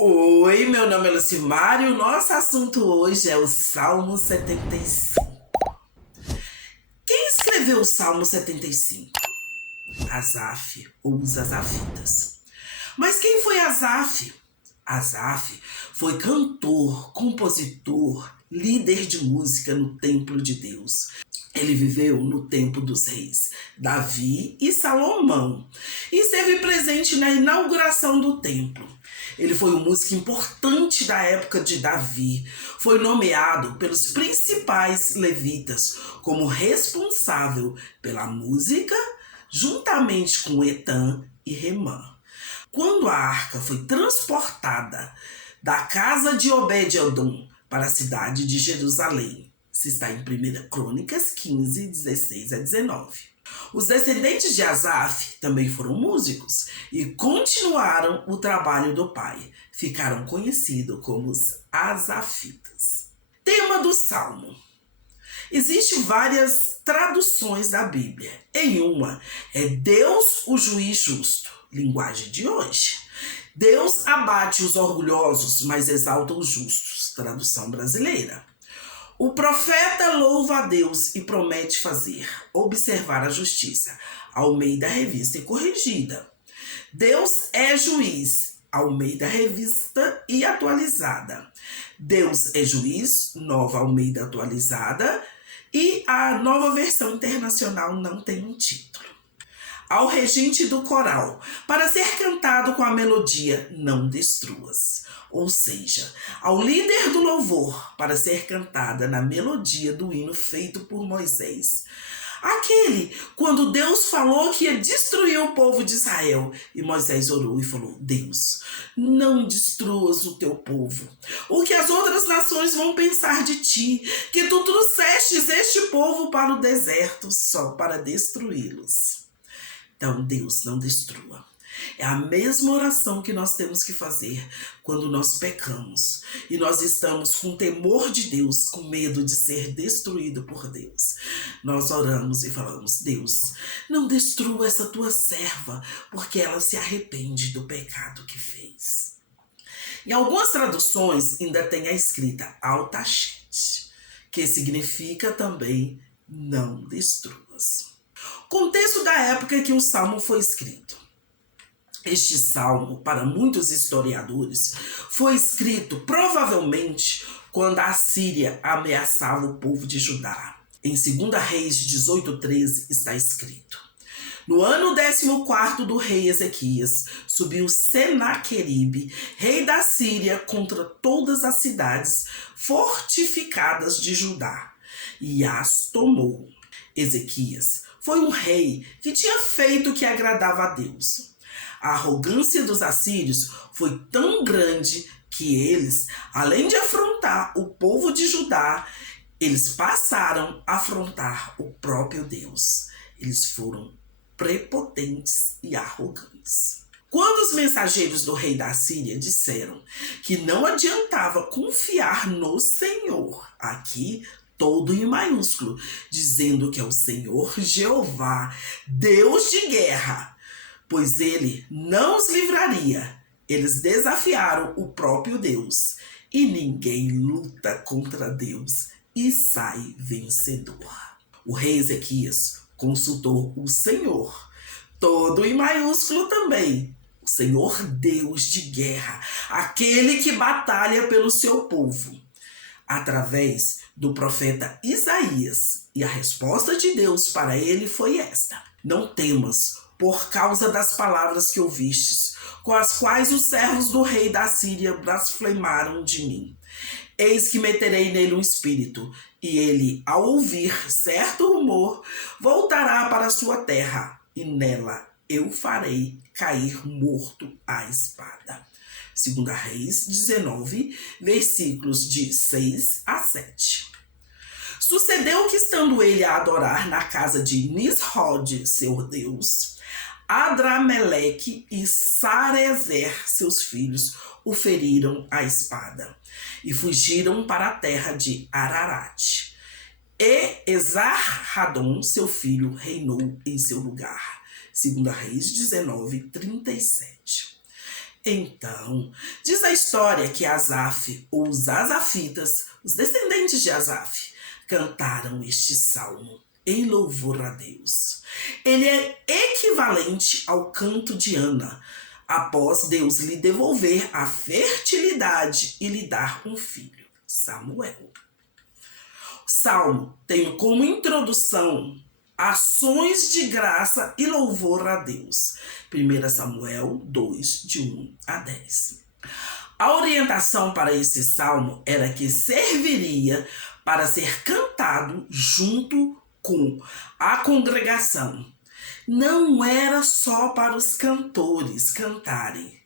Oi, meu nome é Lucimar e o nosso assunto hoje é o Salmo 75. Quem escreveu o Salmo 75? Asaf ou os Asafitas. Mas quem foi Asaf? Asaf foi cantor, compositor, líder de música no templo de Deus. Ele viveu no tempo dos reis Davi e Salomão e esteve presente na inauguração do templo. Ele foi um músico importante da época de Davi. Foi nomeado pelos principais levitas como responsável pela música, juntamente com Etan e Remã. Quando a arca foi transportada da casa de Obed-edom para a cidade de Jerusalém, se está em 1 Crônicas 15, 16 a 19. Os descendentes de Asaf também foram músicos e continuaram o trabalho do pai. Ficaram conhecidos como os Asafitas. Tema do Salmo. Existem várias traduções da Bíblia. Em uma, é Deus o juiz justo, linguagem de hoje. Deus abate os orgulhosos, mas exalta os justos, tradução brasileira. O profeta louva a Deus e promete observar a justiça, Almeida Revista e Corrigida. Deus é juiz, Almeida Revista e Atualizada. Deus é juiz, Nova Almeida Atualizada, e a Nova Versão Internacional não tem um título. Ao regente do coral, para ser cantado com a melodia Não Destruas. Ou seja, ao líder do louvor, para ser cantada na melodia do hino feito por Moisés. Aquele, quando Deus falou que ia destruir o povo de Israel. E Moisés orou e falou: Deus, não destruas o teu povo. O que as outras nações vão pensar de ti, que tu trouxestes este povo para o deserto só para destruí-los. Então, Deus, não destrua. É a mesma oração que nós temos que fazer quando nós pecamos. E nós estamos com temor de Deus, com medo de ser destruído por Deus. Nós oramos e falamos: Deus, não destrua essa tua serva, porque ela se arrepende do pecado que fez. Em algumas traduções ainda tem a escrita Altachete, que significa também não destruas. Contexto da época em que o Salmo foi escrito. Este salmo, para muitos historiadores, foi escrito provavelmente quando a Síria ameaçava o povo de Judá. Em 2 Reis 18:13 está escrito: No ano 14º do rei Ezequias, subiu Senaqueribe, rei da Síria, contra todas as cidades fortificadas de Judá, e as tomou. Ezequias foi um rei que tinha feito o que agradava a Deus. A arrogância dos assírios foi tão grande que eles, além de afrontar o povo de Judá, eles passaram a afrontar o próprio Deus. Eles foram prepotentes e arrogantes. Quando os mensageiros do rei da Síria disseram que não adiantava confiar no Senhor, aqui todo em maiúsculo, dizendo que é o Senhor Jeová, Deus de guerra, pois ele não os livraria. Eles desafiaram o próprio Deus, e ninguém luta contra Deus e sai vencedor. O rei Ezequias consultou o Senhor, todo em maiúsculo também, o Senhor Deus de guerra, aquele que batalha pelo seu povo, através do profeta Isaías. E a resposta de Deus para ele foi esta: Não temas, por causa das palavras que ouvistes, com as quais os servos do rei da Síria blasfemaram de mim. Eis que meterei nele um espírito, e ele, ao ouvir certo rumor, voltará para a sua terra, e nela eu farei cair morto a espada. 2 Reis 19, versículos de 6 a 7. Sucedeu que, estando ele a adorar na casa de Nisrod, seu Deus, Adrameleque e Sarezer, seus filhos, o feriram à espada e fugiram para a terra de Ararat. E Esarhadon, seu filho, reinou em seu lugar. 2 Reis 19, 37. Então, diz a história que Asaf, ou os asafitas, os descendentes de Asaf, cantaram este salmo em louvor a Deus. Ele é equivalente ao canto de Ana, após Deus lhe devolver a fertilidade e lhe dar um filho, Samuel. O salmo tem como introdução ações de graça e louvor a Deus. 1 Samuel 2, de 1 a 10. A orientação para esse salmo era que serviria para ser cantado junto com a congregação. Não era só para os cantores cantarem.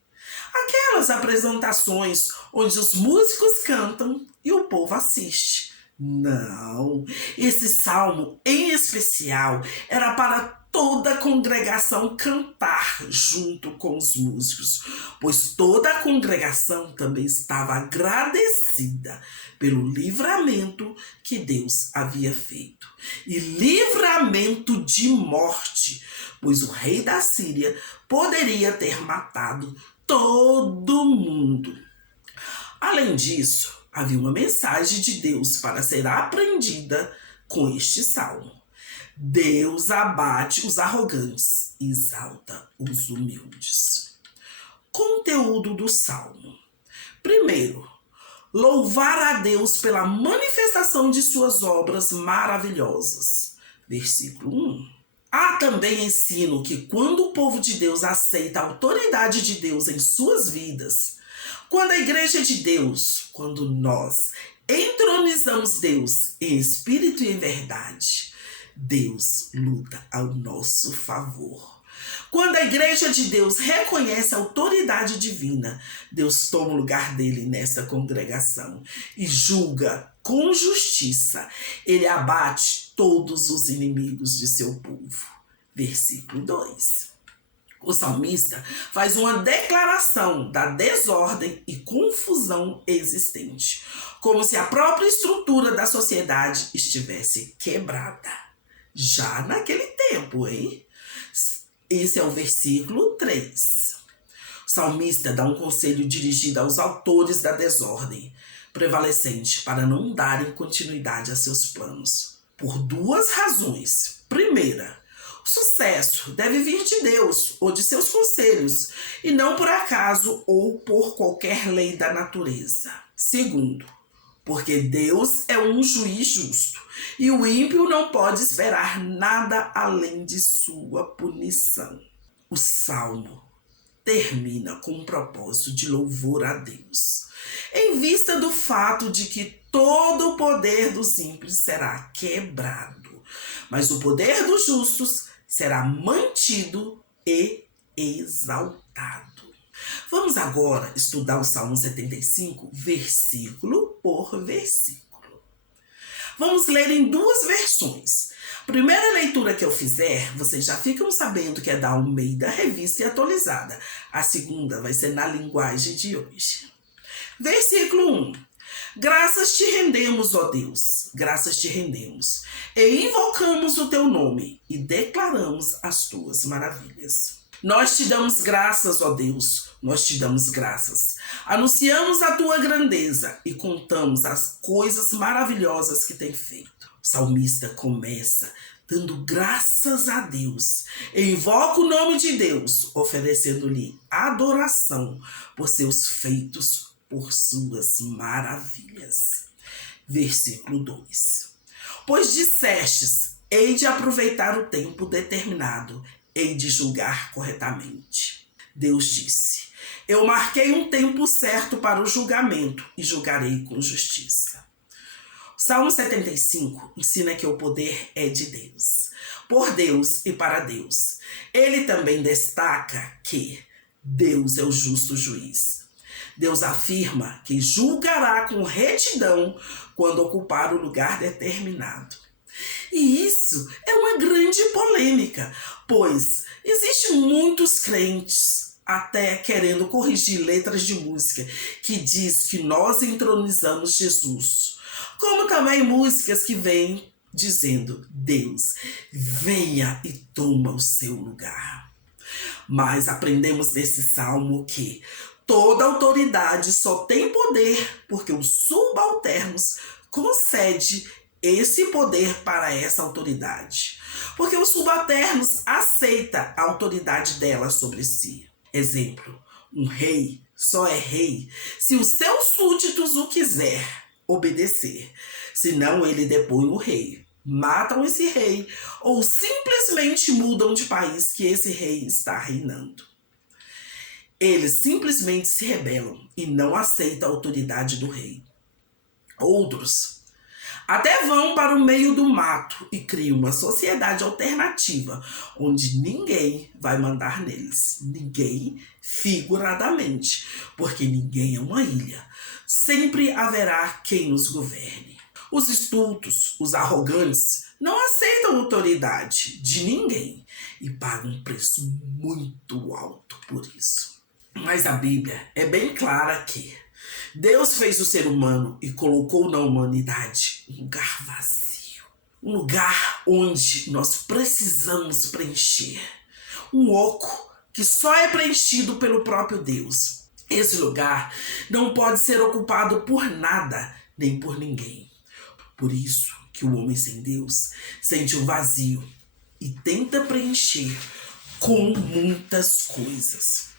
Aquelas apresentações onde os músicos cantam e o povo assiste. Não, esse salmo em especial era para toda a congregação cantar junto com os músicos, pois toda a congregação também estava agradecida pelo livramento que Deus havia feito. E livramento de morte, pois o rei da Síria poderia ter matado todo mundo. Além disso, havia uma mensagem de Deus para ser aprendida com este salmo. Deus abate os arrogantes e exalta os humildes. Conteúdo do salmo. Primeiro, louvar a Deus pela manifestação de suas obras maravilhosas. Versículo 1. Há também ensino que quando o povo de Deus aceita a autoridade de Deus em suas vidas, quando a igreja de Deus, quando nós entronizamos Deus em espírito e em verdade, Deus luta ao nosso favor. Quando a igreja de Deus reconhece a autoridade divina, Deus toma o lugar dele nessa congregação e julga com justiça. Ele abate todos os inimigos de seu povo. Versículo 2. O salmista faz uma declaração da desordem e confusão existente, como se a própria estrutura da sociedade estivesse quebrada. Já naquele tempo, hein? Esse é o versículo 3. O salmista dá um conselho dirigido aos autores da desordem prevalecente para não darem continuidade a seus planos, por duas razões. Primeira, o sucesso deve vir de Deus ou de seus conselhos, e não por acaso ou por qualquer lei da natureza. Segundo, porque Deus é um juiz justo, e o ímpio não pode esperar nada além de sua punição. O salmo termina com um propósito de louvor a Deus, em vista do fato de que todo o poder dos ímpios será quebrado, mas o poder dos justos será mantido e exaltado. Vamos agora estudar o Salmo 75, versículo por versículo. Vamos ler em duas versões. Primeira leitura que eu fizer, vocês já ficam sabendo que é da Almeida Revista e Atualizada. A segunda vai ser na linguagem de hoje. Versículo 1. Graças te rendemos, ó Deus, graças te rendemos, e invocamos o teu nome e declaramos as tuas maravilhas. Nós te damos graças, ó Deus, nós te damos graças. Anunciamos a tua grandeza e contamos as coisas maravilhosas que tem feito. O salmista começa dando graças a Deus, e invoca o nome de Deus, oferecendo-lhe adoração por seus feitos, por suas maravilhas. Versículo 2. Pois dissestes, hei de aproveitar o tempo determinado, hei de julgar corretamente. Deus disse, eu marquei um tempo certo para o julgamento e julgarei com justiça. O Salmo 75 ensina que o poder é de Deus, por Deus e para Deus. Ele também destaca que Deus é o justo juiz. Deus afirma que julgará com retidão quando ocupar o lugar determinado. E isso é uma grande polêmica, pois existem muitos crentes até querendo corrigir letras de música que diz que nós entronizamos Jesus, como também músicas que vêm dizendo, Deus, venha e toma o seu lugar. Mas aprendemos nesse salmo que toda autoridade só tem poder porque os subalternos concedem esse poder para essa autoridade. Porque os subalternos aceitam a autoridade dela sobre si. Exemplo, um rei só é rei se os seus súditos o quiser obedecer. Senão ele depõe o rei, matam esse rei ou simplesmente mudam de país que esse rei está reinando. Eles simplesmente se rebelam e não aceitam a autoridade do rei. Outros até vão para o meio do mato e criam uma sociedade alternativa, onde ninguém vai mandar neles. Ninguém, figuradamente, porque ninguém é uma ilha. Sempre haverá quem nos governe. Os estultos, os arrogantes, não aceitam a autoridade de ninguém e pagam um preço muito alto por isso. Mas a Bíblia é bem clara que Deus fez o ser humano e colocou na humanidade um lugar vazio. Um lugar onde nós precisamos preencher. Um oco que só é preenchido pelo próprio Deus. Esse lugar não pode ser ocupado por nada nem por ninguém. Por isso que o homem sem Deus sente um vazio e tenta preencher com muitas coisas.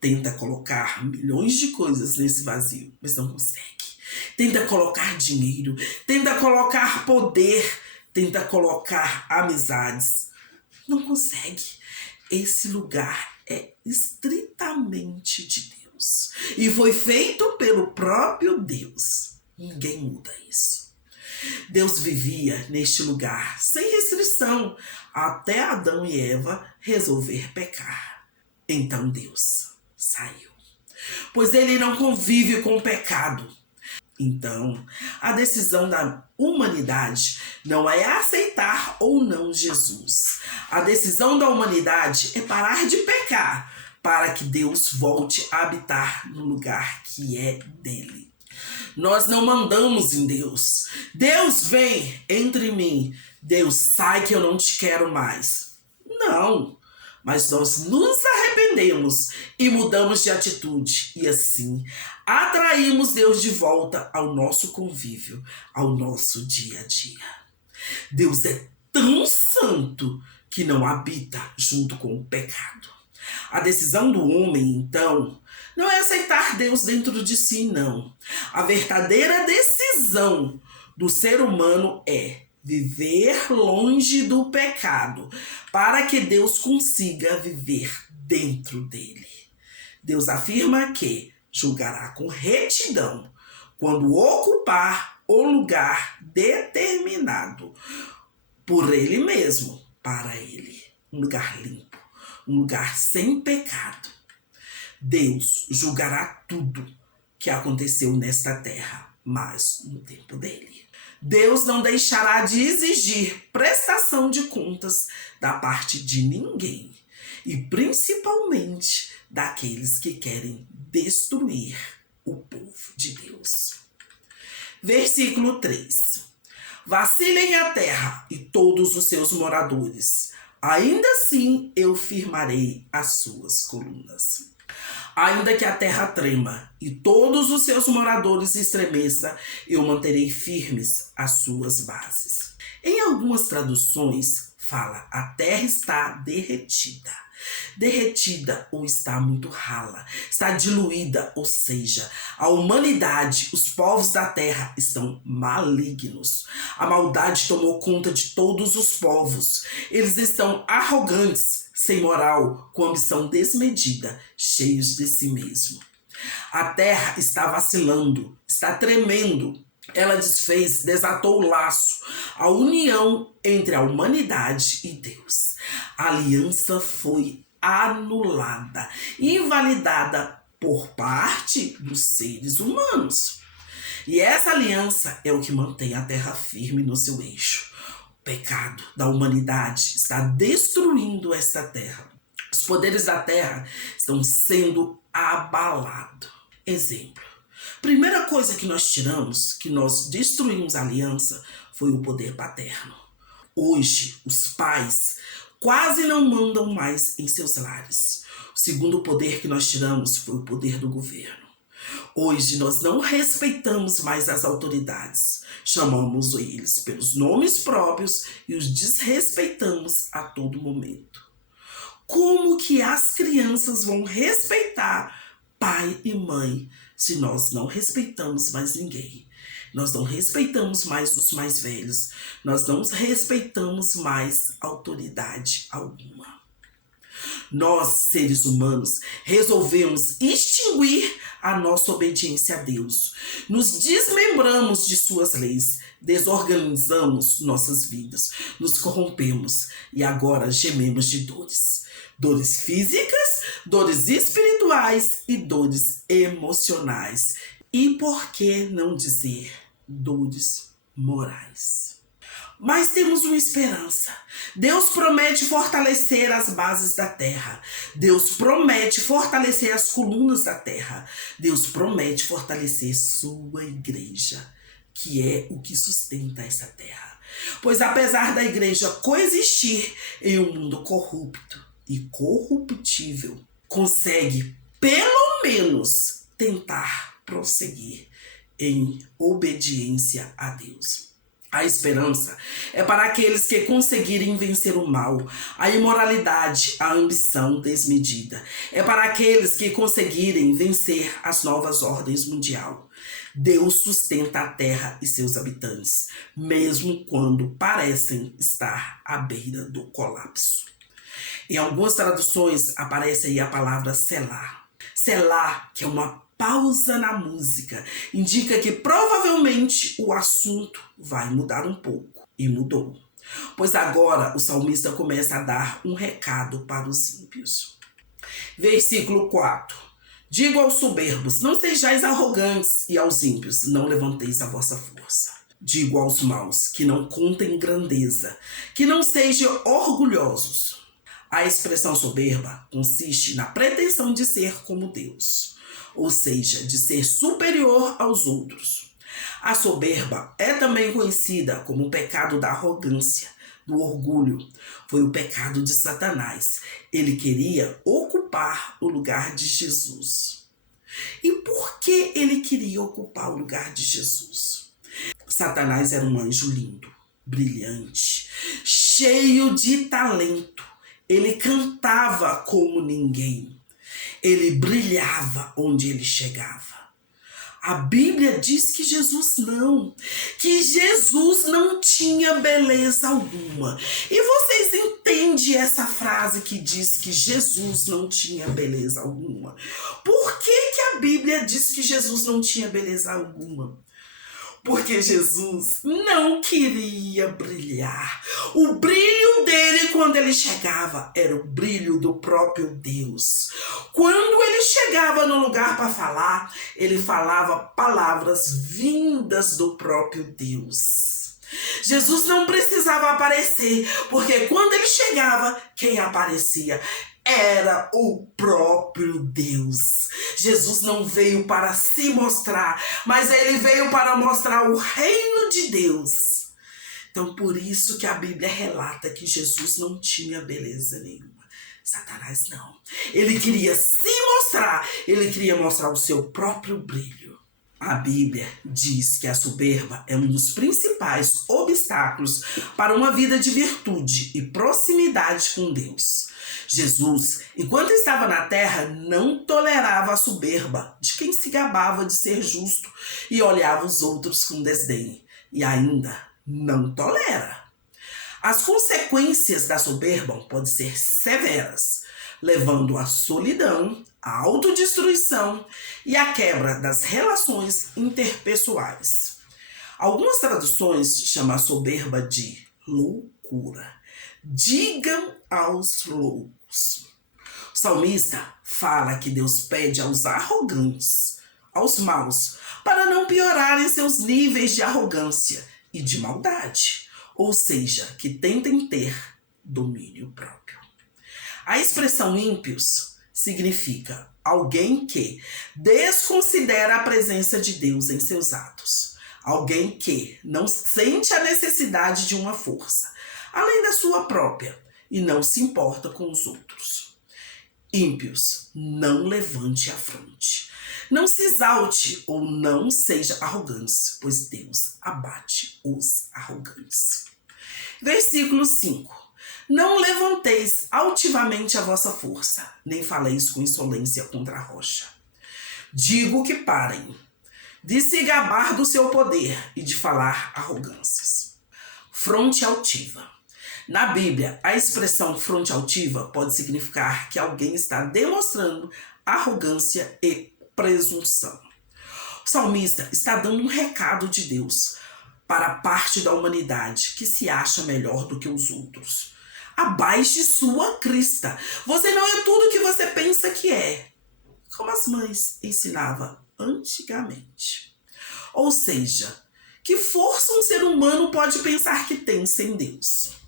Tenta colocar milhões de coisas nesse vazio, mas não consegue. Tenta colocar dinheiro, tenta colocar poder, tenta colocar amizades. Não consegue. Esse lugar é estritamente de Deus. E foi feito pelo próprio Deus. Ninguém muda isso. Deus vivia neste lugar sem restrição até Adão e Eva resolver pecar. Então Deus saiu, pois ele não convive com o pecado. Então, a decisão da humanidade não é aceitar ou não Jesus. A decisão da humanidade é parar de pecar para que Deus volte a habitar no lugar que é dele. Nós não mandamos em Deus. Deus vem entre mim. Deus sai que eu não te quero mais. Não. Mas nós nos arrependemos e mudamos de atitude. E assim, atraímos Deus de volta ao nosso convívio, ao nosso dia a dia. Deus é tão santo que não habita junto com o pecado. A decisão do homem, então, não é aceitar Deus dentro de si, não. A verdadeira decisão do ser humano é viver longe do pecado, para que Deus consiga viver dentro dele. Deus afirma que julgará com retidão quando ocupar o lugar determinado por ele mesmo, para ele. Um lugar limpo, um lugar sem pecado. Deus julgará tudo que aconteceu nesta terra, mas no tempo dele. Deus não deixará de exigir prestação de contas da parte de ninguém, e principalmente daqueles que querem destruir o povo de Deus. Versículo 3. Vacilem a terra e todos os seus moradores, ainda assim eu firmarei as suas colunas. Ainda que a terra trema e todos os seus moradores estremeçam, eu manterei firmes as suas bases. Em algumas traduções, fala a terra está derretida. Derretida ou está muito rala, está diluída, ou seja, a humanidade, os povos da terra estão malignos. A maldade tomou conta de todos os povos. Eles estão arrogantes, sem moral, com ambição desmedida, cheios de si mesmo. A terra está vacilando, está tremendo. Ela desfez, desatou o laço, a união entre a humanidade e Deus. A aliança foi anulada, invalidada por parte dos seres humanos. E essa aliança é o que mantém a terra firme no seu eixo. O pecado da humanidade está destruindo esta terra. Os poderes da terra estão sendo abalados. Exemplo. Primeira coisa que nós tiramos, que nós destruímos a aliança, foi o poder paterno. Hoje, os pais quase não mandam mais em seus lares. O segundo poder que nós tiramos foi o poder do governo. Hoje nós não respeitamos mais as autoridades, chamamos eles pelos nomes próprios e os desrespeitamos a todo momento. Como que as crianças vão respeitar pai e mãe se nós não respeitamos mais ninguém? Nós não respeitamos mais os mais velhos, nós não respeitamos mais autoridade alguma. Nós, seres humanos, resolvemos extinguir a nossa obediência a Deus. Nos desmembramos de suas leis, desorganizamos nossas vidas, nos corrompemos e agora gememos de dores. Dores físicas, dores espirituais e dores emocionais. E por que não dizer dores morais? Mas temos uma esperança. Deus promete fortalecer as bases da terra. Deus promete fortalecer as colunas da terra. Deus promete fortalecer sua igreja, que é o que sustenta essa terra. Pois apesar da igreja coexistir em um mundo corrupto e corruptível, consegue pelo menos tentar prosseguir em obediência a Deus. A esperança é para aqueles que conseguirem vencer o mal, a imoralidade, a ambição desmedida. É para aqueles que conseguirem vencer as novas ordens mundial. Deus sustenta a terra e seus habitantes, mesmo quando parecem estar à beira do colapso. Em algumas traduções aparece aí a palavra Selá. Selá, que é uma pausa na música, indica que provavelmente o assunto vai mudar um pouco. E mudou. Pois agora o salmista começa a dar um recado para os ímpios. Versículo 4. Digo aos soberbos, não sejais arrogantes, e aos ímpios, não levanteis a vossa força. Digo aos maus, que não contem grandeza, que não sejam orgulhosos. A expressão soberba consiste na pretensão de ser como Deus, ou seja, de ser superior aos outros. A soberba é também conhecida como o pecado da arrogância, do orgulho. Foi o pecado de Satanás. Ele queria ocupar o lugar de Jesus. E por que ele queria ocupar o lugar de Jesus? Satanás era um anjo lindo, brilhante, cheio de talento. Ele cantava como ninguém. Ele brilhava onde ele chegava. A Bíblia diz que Jesus não tinha beleza alguma. E vocês entendem essa frase que diz que Jesus não tinha beleza alguma? Por que a Bíblia diz que Jesus não tinha beleza alguma? Porque Jesus não queria brilhar. O brilho dele, quando ele chegava, era o brilho do próprio Deus. Quando ele chegava no lugar para falar, ele falava palavras vindas do próprio Deus. Jesus não precisava aparecer, porque quando ele chegava, quem aparecia era o próprio Deus. Jesus não veio para se mostrar, mas ele veio para mostrar o reino de Deus. Então, por isso que a Bíblia relata que Jesus não tinha beleza nenhuma. Satanás não. Ele queria se mostrar, ele queria mostrar o seu próprio brilho. A Bíblia diz que a soberba é um dos principais obstáculos para uma vida de virtude e proximidade com Deus. Jesus, enquanto estava na terra, não tolerava a soberba de quem se gabava de ser justo e olhava os outros com desdém. E ainda não tolera. As consequências da soberba podem ser severas, levando à solidão, à autodestruição e à quebra das relações interpessoais. Algumas traduções chamam a soberba de loucura. Digam aos loucos. O salmista fala que Deus pede aos arrogantes, aos maus, para não piorarem seus níveis de arrogância e de maldade, ou seja, que tentem ter domínio próprio. A expressão ímpios significa alguém que desconsidera a presença de Deus em seus atos, alguém que não sente a necessidade de uma força, além da sua própria, e não se importa com os outros. Ímpios, não levante a fronte. Não se exalte ou não seja arrogante, pois Deus abate os arrogantes. Versículo 5. Não levanteis altivamente a vossa força, nem faleis com insolência contra a rocha. Digo que parem de se gabar do seu poder e de falar arrogâncias. Fronte altiva. Na Bíblia, a expressão fronte altiva pode significar que alguém está demonstrando arrogância e presunção. O salmista está dando um recado de Deus para a parte da humanidade que se acha melhor do que os outros. Abaixe sua crista. Você não é tudo que você pensa que é, como as mães ensinavam antigamente. Ou seja, que força um ser humano pode pensar que tem sem Deus?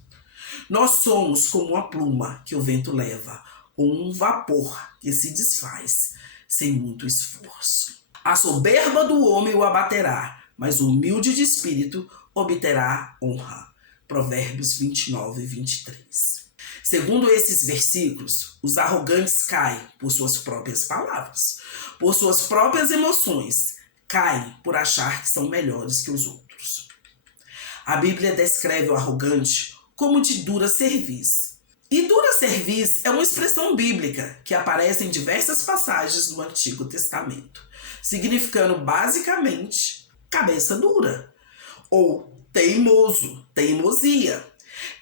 Nós somos como uma pluma que o vento leva, ou um vapor que se desfaz sem muito esforço. A soberba do homem o abaterá, mas o humilde de espírito obterá honra. Provérbios 29 e 23. Segundo esses versículos, os arrogantes caem por suas próprias palavras, por suas próprias emoções, caem por achar que são melhores que os outros. A Bíblia descreve o arrogante como de dura cerviz. E dura cerviz é uma expressão bíblica que aparece em diversas passagens do Antigo Testamento, significando basicamente cabeça dura ou teimoso, teimosia.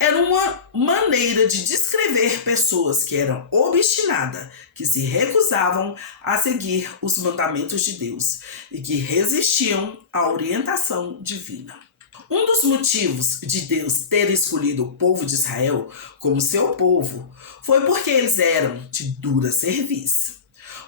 Era uma maneira de descrever pessoas que eram obstinadas, que se recusavam a seguir os mandamentos de Deus e que resistiam à orientação divina. Um dos motivos de Deus ter escolhido o povo de Israel como seu povo foi porque eles eram de dura cerviz,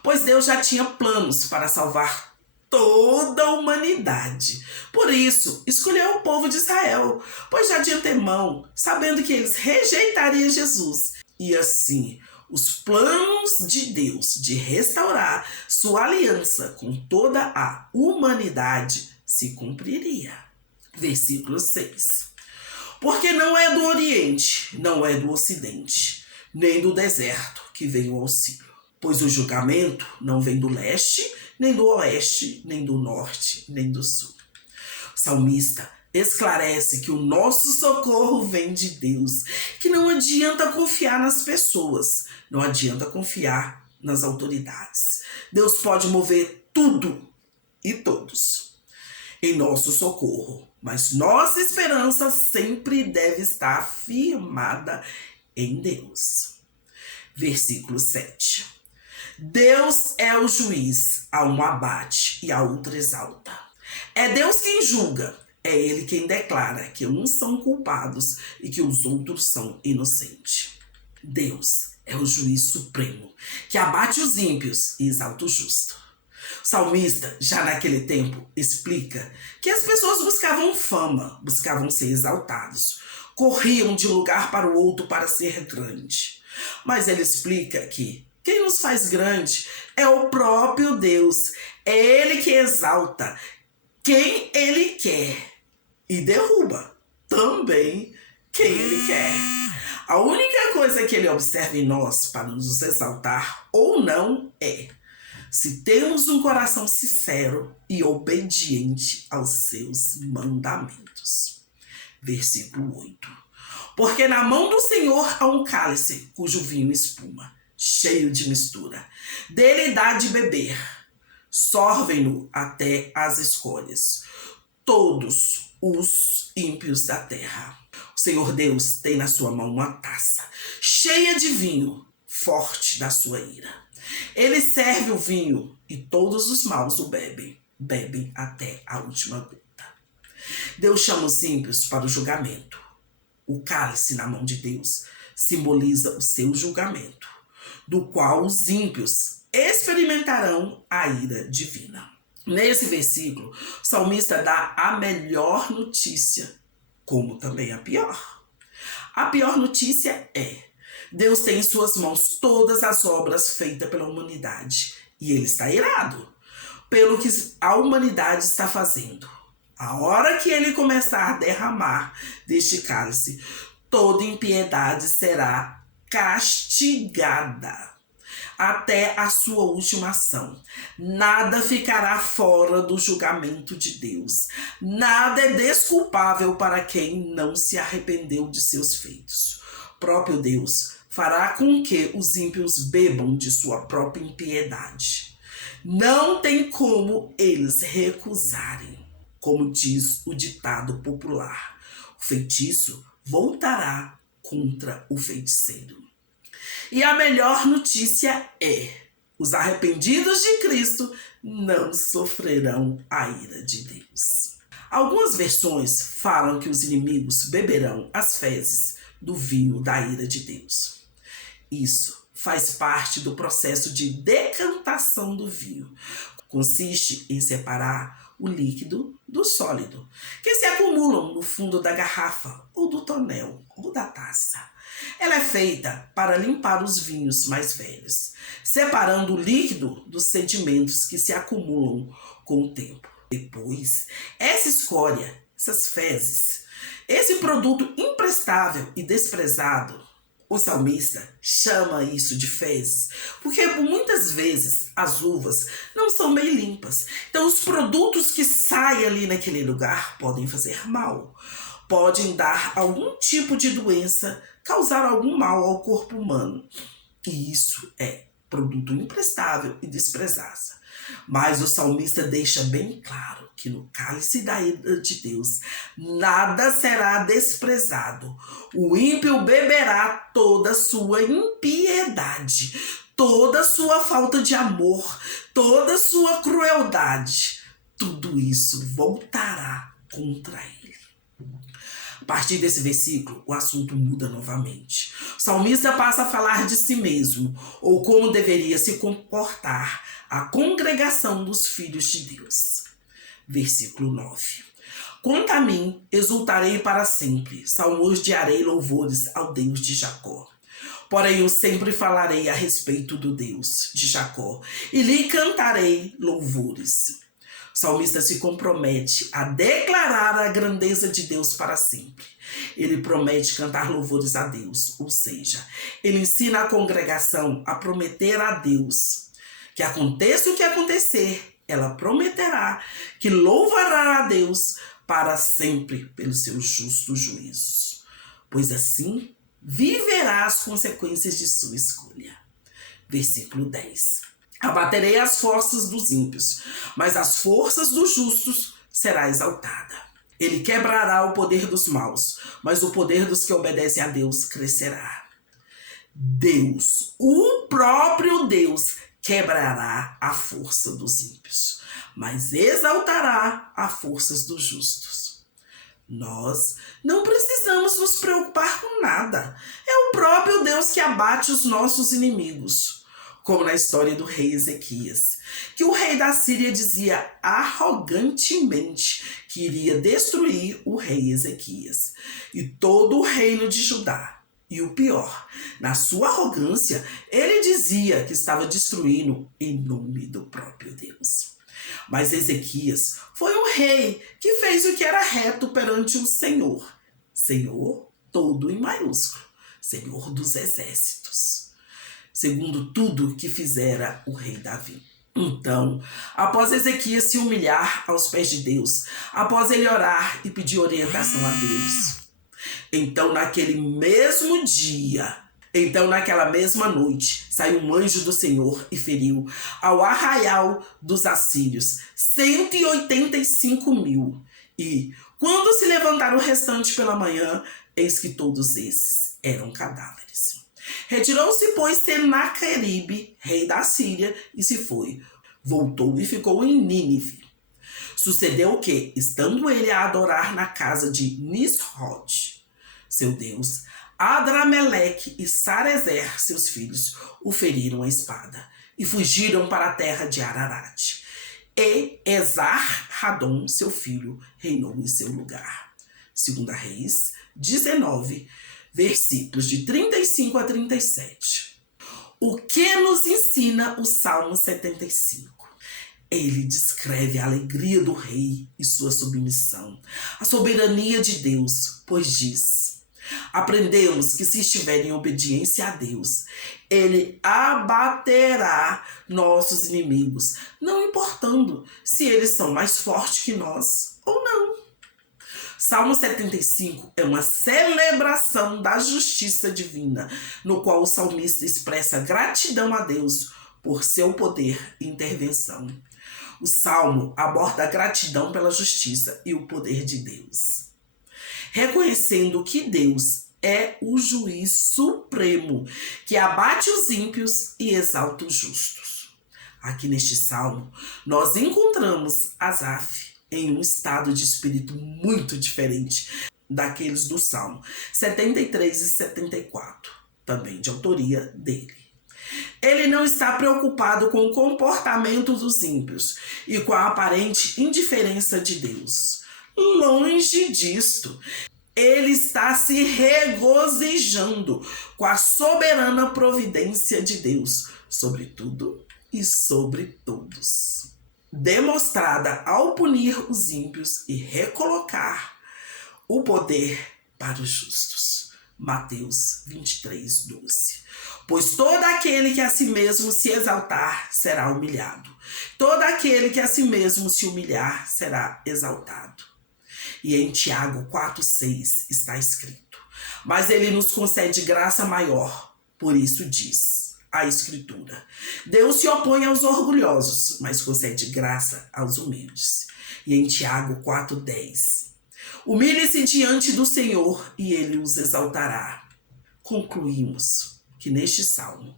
pois Deus já tinha planos para salvar toda a humanidade. Por isso, escolheu o povo de Israel, pois já de antemão, sabendo que eles rejeitariam Jesus. E assim, os planos de Deus de restaurar sua aliança com toda a humanidade se cumpriria. Versículo 6. Porque não é do Oriente, não é do Ocidente, nem do deserto que vem o auxílio. Pois o julgamento não vem do leste, nem do oeste, nem do norte, nem do sul. O salmista esclarece que o nosso socorro vem de Deus, que não adianta confiar nas pessoas, não adianta confiar nas autoridades. Deus pode mover tudo e todos em nosso socorro, mas nossa esperança sempre deve estar firmada em Deus. Versículo 7. Deus é o juiz, a um abate e a outro exalta. É Deus quem julga, é Ele quem declara que uns são culpados e que os outros são inocentes. Deus é o juiz supremo, que abate os ímpios e exalta o justo. O salmista, já naquele tempo, explica que as pessoas buscavam fama, buscavam ser exaltados, corriam de um lugar para o outro para ser grande. Mas ele explica que quem nos faz grande é o próprio Deus. É Ele que exalta quem Ele quer e derruba também quem Ele quer. A única coisa que Ele observa em nós para nos exaltar ou não é se temos um coração sincero e obediente aos seus mandamentos. Versículo 8. Porque na mão do Senhor há um cálice cujo vinho espuma, cheio de mistura. Dele dá de beber, sorvem-no até as escolhas, todos os ímpios da terra. O Senhor Deus tem na sua mão uma taça, cheia de vinho, forte da sua ira. Ele serve o vinho e todos os maus o bebem até a última gota. Deus chama os ímpios para o julgamento. O cálice na mão de Deus simboliza o seu julgamento, do qual os ímpios experimentarão a ira divina. Nesse versículo, o salmista dá a melhor notícia, como também a pior. A pior notícia é: Deus tem em suas mãos todas as obras feitas pela humanidade e Ele está irado pelo que a humanidade está fazendo. A hora que Ele começar a derramar deste cálice, toda impiedade será castigada até a sua última ação. Nada ficará fora do julgamento de Deus. Nada é desculpável para quem não se arrependeu de seus feitos. Próprio Deus fará com que os ímpios bebam de sua própria impiedade. Não tem como eles recusarem. Como diz o ditado popular, o feitiço voltará contra o feiticeiro. E a melhor notícia é: os arrependidos de Cristo não sofrerão a ira de Deus. Algumas versões falam que os inimigos beberão as fezes do vinho da ira de Deus. Isso faz parte do processo de decantação do vinho. Consiste em separar o líquido do sólido, que se acumulam no fundo da garrafa, ou do tonel, ou da taça. Ela é feita para limpar os vinhos mais velhos, separando o líquido dos sedimentos que se acumulam com o tempo. Depois, essa escória, essas fezes, esse produto imprestável e desprezado, o salmista chama isso de fezes, porque muitas vezes as uvas não são bem limpas. Então os produtos que saem ali naquele lugar podem fazer mal, podem dar algum tipo de doença, causar algum mal ao corpo humano. E isso é produto imprestável e desprezável. Mas o salmista deixa bem claro que no cálice da ira de Deus nada será desprezado. O ímpio beberá toda a sua impiedade, toda a sua falta de amor, toda a sua crueldade. Tudo isso voltará contra ele. A partir desse versículo, o assunto muda novamente. O salmista passa a falar de si mesmo, ou como deveria se comportar a congregação dos filhos de Deus. Versículo 9. Quanto a mim, exultarei para sempre, salmodiarei louvores ao Deus de Jacó. Porém, eu sempre falarei a respeito do Deus de Jacó, e lhe cantarei louvores. O salmista se compromete a declarar a grandeza de Deus para sempre. Ele promete cantar louvores a Deus, ou seja, ele ensina a congregação a prometer a Deus que aconteça o que acontecer, ela prometerá que louvará a Deus para sempre pelos seus justos juízos, pois assim viverá as consequências de sua escolha. Versículo 10. Abaterei as forças dos ímpios, mas as forças dos justos será exaltada. Ele quebrará o poder dos maus, mas o poder dos que obedecem a Deus crescerá. Deus, o próprio Deus, quebrará a força dos ímpios, mas exaltará as forças dos justos. Nós não precisamos nos preocupar com nada. É o próprio Deus que abate os nossos inimigos. Como na história do rei Ezequias, que o rei da Síria dizia arrogantemente que iria destruir o rei Ezequias e todo o reino de Judá. E o pior, na sua arrogância, ele dizia que estava destruindo em nome do próprio Deus. Mas Ezequias foi um rei que fez o que era reto perante o Senhor. Senhor, todo em maiúsculo, Senhor dos exércitos, segundo tudo que fizera o rei Davi. Então, após Ezequias se humilhar aos pés de Deus, após ele orar e pedir orientação a Deus, então naquela mesma noite, saiu um anjo do Senhor e feriu ao arraial dos assírios 185.000. E quando se levantaram o restante pela manhã, eis que todos esses eram cadáveres. Retirou-se, pois, Senaqueribe, rei da Síria, e se foi. Voltou e ficou em Nínive. Sucedeu que, estando ele a adorar na casa de Nisrod, seu Deus, Adrameleque e Sarezer, seus filhos, o feriram a espada e fugiram para a terra de Ararat. E Esar-Hadon, seu filho, reinou em seu lugar. 2 Reis 19, versículos de 35 a 37. O que nos ensina o Salmo 75? Ele descreve a alegria do rei e sua submissão, a soberania de Deus, pois diz: Aprendemos que se estiver em obediência a Deus, Ele abaterá nossos inimigos, não importando se eles são mais fortes que nós ou não. Salmo 75 é uma celebração da justiça divina, no qual o salmista expressa gratidão a Deus por seu poder e intervenção. O Salmo aborda a gratidão pela justiça e o poder de Deus, reconhecendo que Deus é o juiz supremo, que abate os ímpios e exalta os justos. Aqui neste Salmo, nós encontramos Asaf em um estado de espírito muito diferente daqueles do Salmo 73 e 74, também de autoria dele. Ele não está preocupado com o comportamento dos ímpios e com a aparente indiferença de Deus. Longe disto, ele está se regozijando com a soberana providência de Deus sobre tudo e sobre todos, demonstrada ao punir os ímpios e recolocar o poder para os justos. Mateus 23, 12. Pois todo aquele que a si mesmo se exaltar será humilhado. Todo aquele que a si mesmo se humilhar será exaltado. E em Tiago 4,6 está escrito: mas ele nos concede graça maior, por isso diz a Escritura: Deus se opõe aos orgulhosos, mas concede graça aos humildes. E em Tiago 4,10: humilhe-se diante do Senhor e ele os exaltará. Concluímos que neste salmo,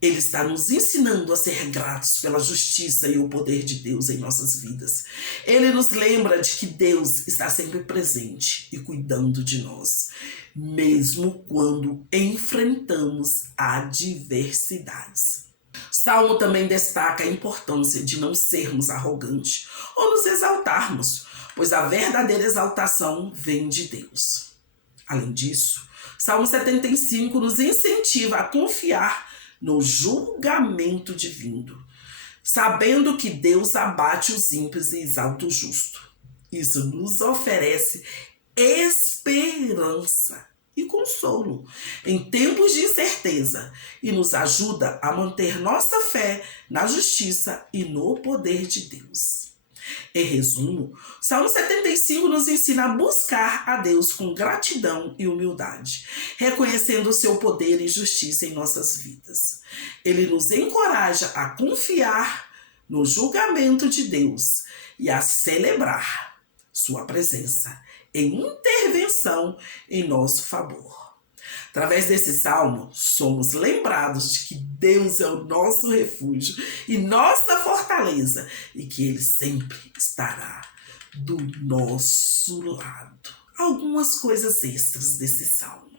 ele está nos ensinando a ser gratos pela justiça e o poder de Deus em nossas vidas. Ele nos lembra de que Deus está sempre presente e cuidando de nós, mesmo quando enfrentamos adversidades. Salmo também destaca a importância de não sermos arrogantes ou nos exaltarmos, pois a verdadeira exaltação vem de Deus. Além disso, Salmo 75 nos incentiva a confiar no julgamento divino, sabendo que Deus abate os ímpios e exalta o justo. Isso nos oferece esperança e consolo em tempos de incerteza e nos ajuda a manter nossa fé na justiça e no poder de Deus. Em resumo, Salmo 75 nos ensina a buscar a Deus com gratidão e humildade, reconhecendo o seu poder e justiça em nossas vidas. Ele nos encoraja a confiar no julgamento de Deus e a celebrar sua presença em intervenção em nosso favor. Através desse salmo, somos lembrados de que Deus é o nosso refúgio e nossa fortaleza e que Ele sempre estará do nosso lado. Algumas coisas extras desse salmo.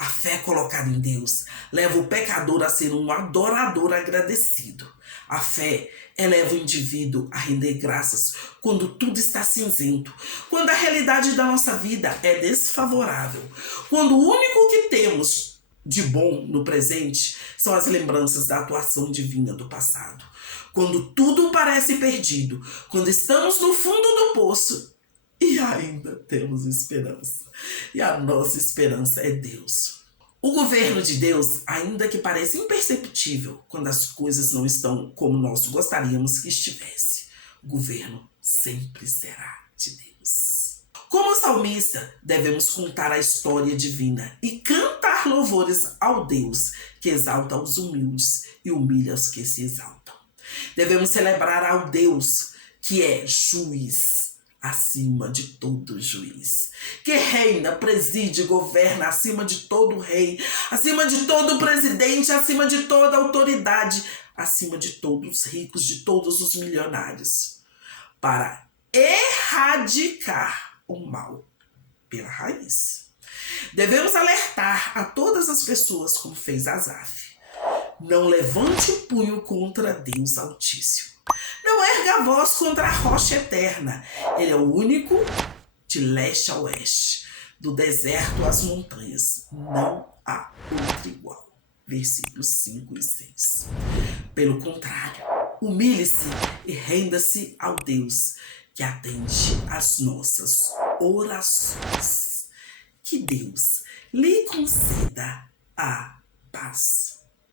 A fé colocada em Deus leva o pecador a ser um adorador agradecido. A fé eleva o indivíduo a render graças quando tudo está cinzento, quando a realidade da nossa vida é desfavorável, quando o único que temos de bom no presente são as lembranças da atuação divina do passado, quando tudo parece perdido, quando estamos no fundo do poço e ainda temos esperança. E a nossa esperança é Deus. O governo de Deus, ainda que pareça imperceptível quando as coisas não estão como nós gostaríamos que estivesse, o governo sempre será de Deus. Como salmista, devemos contar a história divina e cantar louvores ao Deus que exalta os humildes e humilha os que se exaltam. Devemos celebrar ao Deus que é juiz acima de todo juiz, que reina, preside, governa acima de todo rei, acima de todo presidente, acima de toda autoridade, acima de todos os ricos, de todos os milionários, para erradicar o mal pela raiz. Devemos alertar a todas as pessoas, como fez Asaf: não levante o punho contra Deus Altíssimo. Não erga a voz contra a rocha eterna. Ele é o único de leste a oeste, do deserto às montanhas. Não há outro igual. Versículos 5 e 6. Pelo contrário, humilhe-se e renda-se ao Deus que atende às nossas orações. Que Deus lhe conceda a paz.